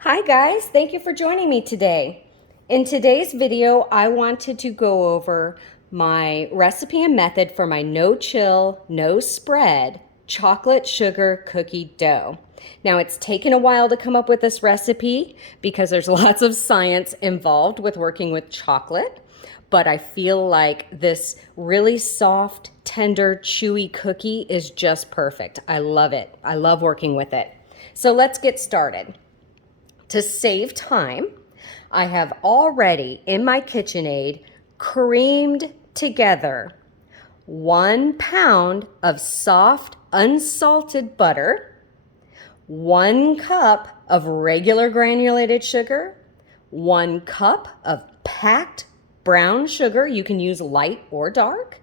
Hi guys, thank you for joining me today. In today's video, I wanted to go over my recipe and method for my no chill, no spread chocolate sugar cookie dough. Now it's taken a while to come up with this recipe because there's lots of science involved with working with chocolate, but I feel like this really soft, tender, chewy cookie is just perfect. I love it. I love working with it. So let's get started. To save time, I have already in my KitchenAid creamed together 1 pound of soft unsalted butter, 1 cup of regular granulated sugar, 1 cup of packed brown sugar. You can use light or dark,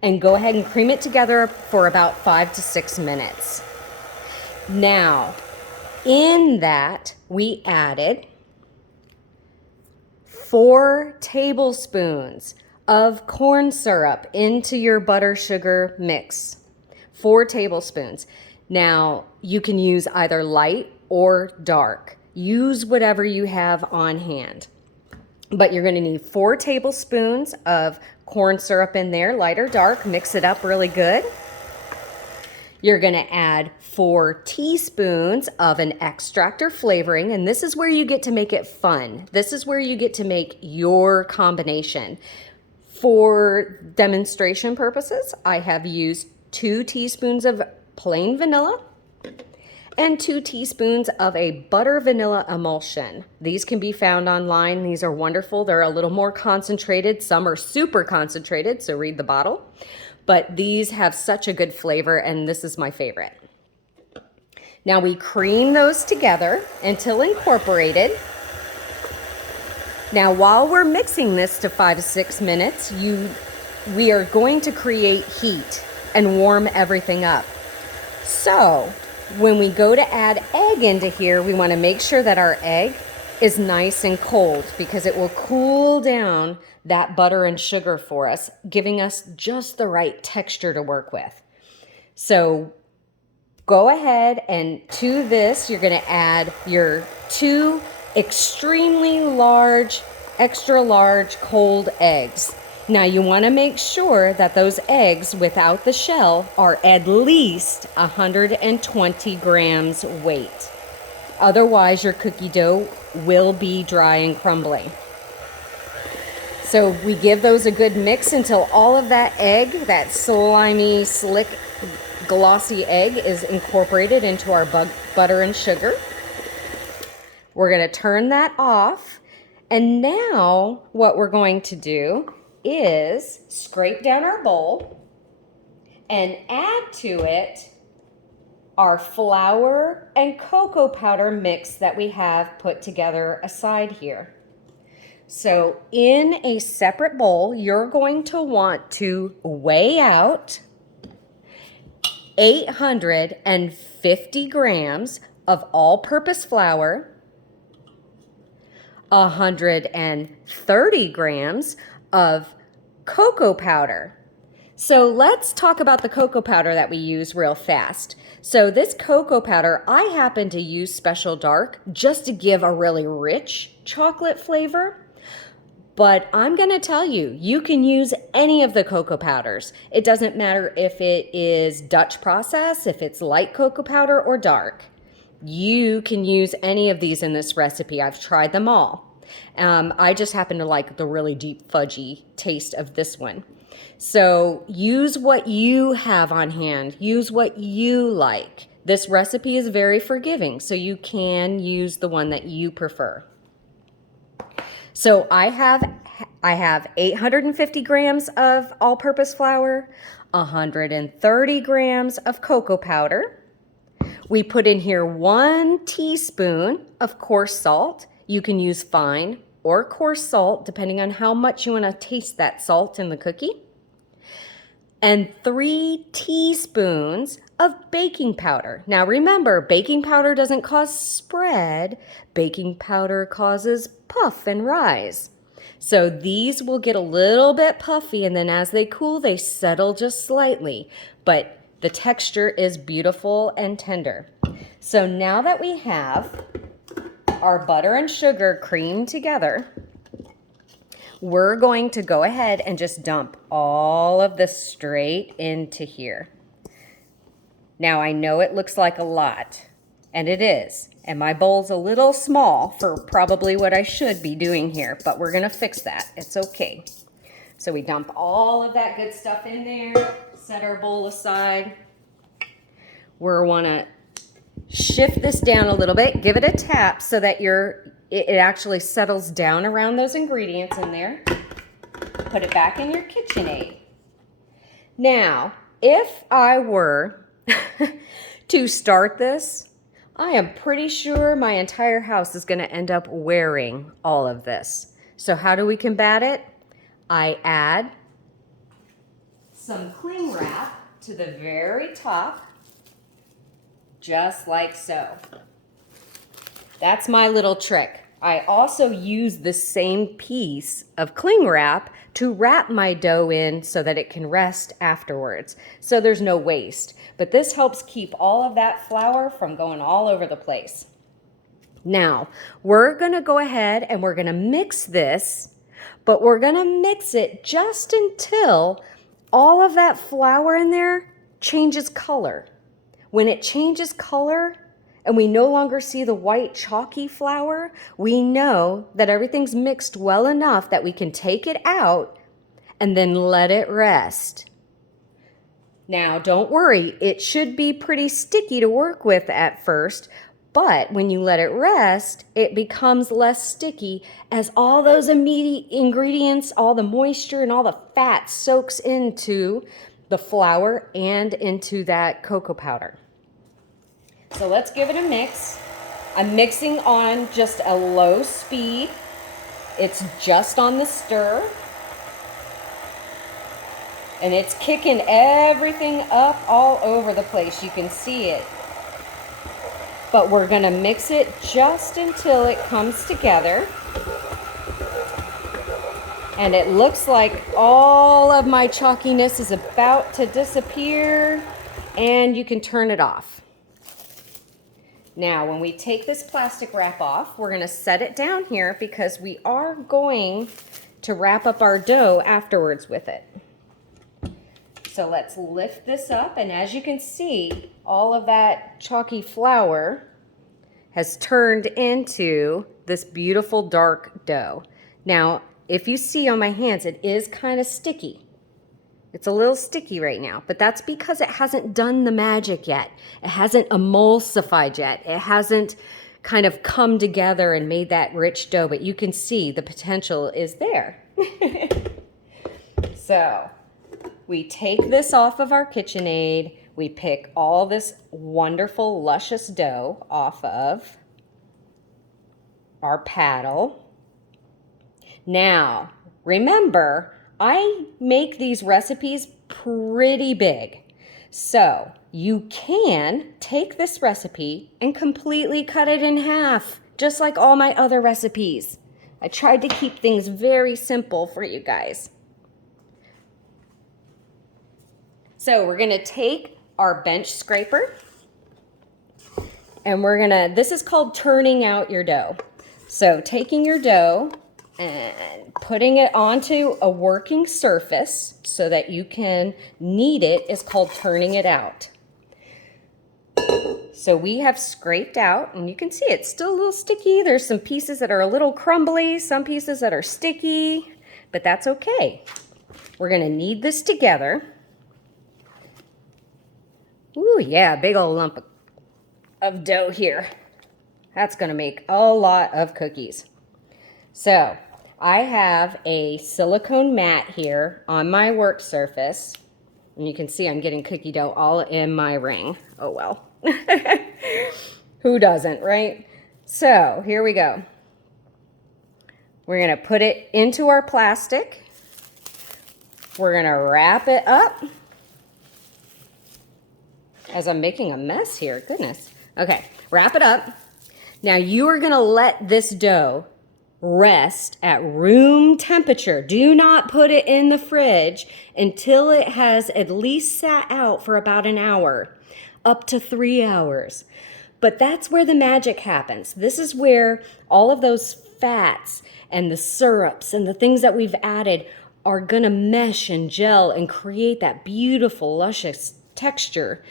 and go ahead and cream it together for about 5 to 6 minutes. Now, in that, we added 4 tablespoons of corn syrup into your butter sugar mix. 4 tablespoons. Now, you can use either light or dark. Use whatever you have on hand. But you're going to need 4 tablespoons of corn syrup in there, light or dark. Mix it up really good. You're going to add 4 teaspoons of an extractor flavoring, and this is where you get to make it fun. This is where you get to make your combination. For demonstration purposes, I have used 2 teaspoons of plain vanilla and 2 teaspoons of a butter vanilla emulsion. These can be found online. These are wonderful. They're a little more concentrated. Some are super concentrated, so read the bottle. But these have such a good flavor, and this is my favorite. Now we cream those together until incorporated. Now while we're mixing this to 5 to 6 minutes, we are going to create heat and warm everything up. So when we go to add egg into here, we want to make sure that our egg is nice and cold because it will cool down that butter and sugar for us, giving us just the right texture to work with. So go ahead, and to this, you're going to add your 2 extremely large, extra large cold eggs. Now you want to make sure that those eggs without the shell are at least 120 grams weight. Otherwise, your cookie dough will be dry and crumbly. So we give those a good mix until all of that egg, that slimy, slick, glossy egg, is incorporated into our butter and sugar. We're going to turn that off. And now what we're going to do is scrape down our bowl and add to it our flour and cocoa powder mix that we have put together aside here. So in a separate bowl, you're going to want to weigh out 850 grams of all-purpose flour, 130 grams of cocoa powder. So let's talk about the cocoa powder that we use real fast. So this cocoa powder, I happen to use Special Dark just to give a really rich chocolate flavor. But I'm going to tell you, you can use any of the cocoa powders. It doesn't matter if it is Dutch process, if it's light cocoa powder or dark. You can use any of these in this recipe. I've tried them all. I just happen to like the really deep fudgy taste of this one. So use what you have on hand. Use what you like. This recipe is very forgiving, so you can use the one that you prefer. So I have 850 grams of all-purpose flour, 130 grams of cocoa powder. We put in here 1 teaspoon of coarse salt. You can use fine or coarse salt, depending on how much you want to taste that salt in the cookie. And 3 teaspoons of baking powder. Now remember, baking powder doesn't cause spread. Baking powder causes puff and rise. So these will get a little bit puffy, and then as they cool, they settle just slightly. But the texture is beautiful and tender. So now that we have our butter and sugar creamed together, we're going to go ahead and just dump all of this straight into here. Now, I know it looks like a lot, and it is. And my bowl's a little small for probably what I should be doing here, but we're gonna fix that. It's okay. So we dump all of that good stuff in there, set our bowl aside. We wanna shift this down a little bit, give it a tap so that it actually settles down around those ingredients in there. Put it back in your KitchenAid. Now, if I were to start this, I am pretty sure my entire house is gonna end up wearing all of this. So how do we combat it? I add some cling wrap to the very top, just like so. That's my little trick. I also use the same piece of cling wrap to wrap my dough in so that it can rest afterwards. So there's no waste. But this helps keep all of that flour from going all over the place. Now, we're gonna go ahead and we're gonna mix this, but we're gonna mix it just until all of that flour in there changes color. When it changes color and we no longer see the white chalky flour, we know that everything's mixed well enough that we can take it out and then let it rest. Now, don't worry, it should be pretty sticky to work with at first, but when you let it rest, it becomes less sticky as all those immediate ingredients, all the moisture and all the fat soaks into the flour and into that cocoa powder. So let's give it a mix. I'm mixing on just a low speed. It's just on the stir. And it's kicking everything up all over the place. You can see it. But we're gonna mix it just until it comes together. And it looks like all of my chalkiness is about to disappear, and you can turn it off. Now, when we take this plastic wrap off, we're gonna set it down here because we are going to wrap up our dough afterwards with it. So let's lift this up, and as you can see, all of that chalky flour has turned into this beautiful dark dough. Now, if you see on my hands, it is kind of sticky. It's a little sticky right now, but that's because it hasn't done the magic yet. It hasn't emulsified yet. It hasn't kind of come together and made that rich dough, but you can see the potential is there. So, we take this off of our KitchenAid. We pick all this wonderful, luscious dough off of our paddle. Now, remember, I make these recipes pretty big. So, you can take this recipe and completely cut it in half, just like all my other recipes. I tried to keep things very simple for you guys. So we're gonna take our bench scraper and this is called turning out your dough. So taking your dough and putting it onto a working surface so that you can knead it is called turning it out. So we have scraped out, and you can see it's still a little sticky. There's some pieces that are a little crumbly, some pieces that are sticky, but that's okay. We're gonna knead this together. Ooh, yeah, big old lump of dough here. That's gonna make a lot of cookies. So, I have a silicone mat here on my work surface. And you can see I'm getting cookie dough all in my ring. Oh well. Who doesn't, right? So, here we go. We're gonna put it into our plastic. We're gonna wrap it up. As I'm making a mess here, goodness. Okay, wrap it up. Now you are gonna let this dough rest at room temperature. Do not put it in the fridge until it has at least sat out for about an hour, up to 3 hours. But that's where the magic happens. This is where all of those fats and the syrups and the things that we've added are going to mesh and gel and create that beautiful, luscious texture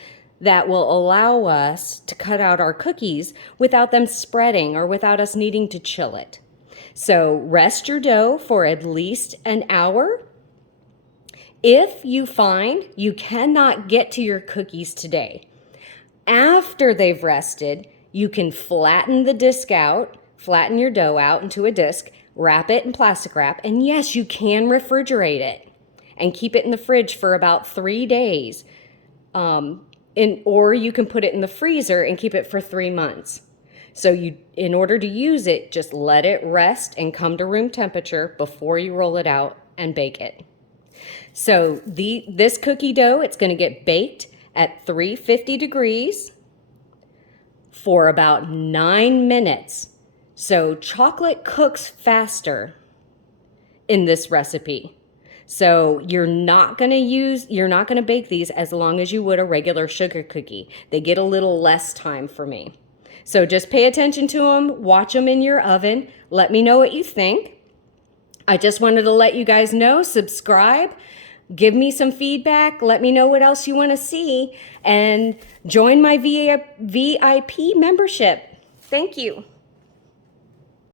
that will allow us to cut out our cookies without them spreading or without us needing to chill it. So rest your dough for at least an hour. If you find you cannot get to your cookies today, after they've rested, you can flatten the disc out, flatten your dough out into a disc, wrap it in plastic wrap, and yes, you can refrigerate it and keep it in the fridge for about 3 days. Or you can put it in the freezer and keep it for 3 months. So in order to use it, just let it rest and come to room temperature before you roll it out and bake it. So this cookie dough, it's going to get baked at 350 degrees for about 9 minutes. So chocolate cooks faster in this recipe. So you're not going to bake these as long as you would a regular sugar cookie. They get a little less time for me. So just pay attention to them, watch them in your oven. Let me know what you think. I just wanted to let you guys know, subscribe, give me some feedback, let me know what else you want to see, and join my VIP membership. Thank you.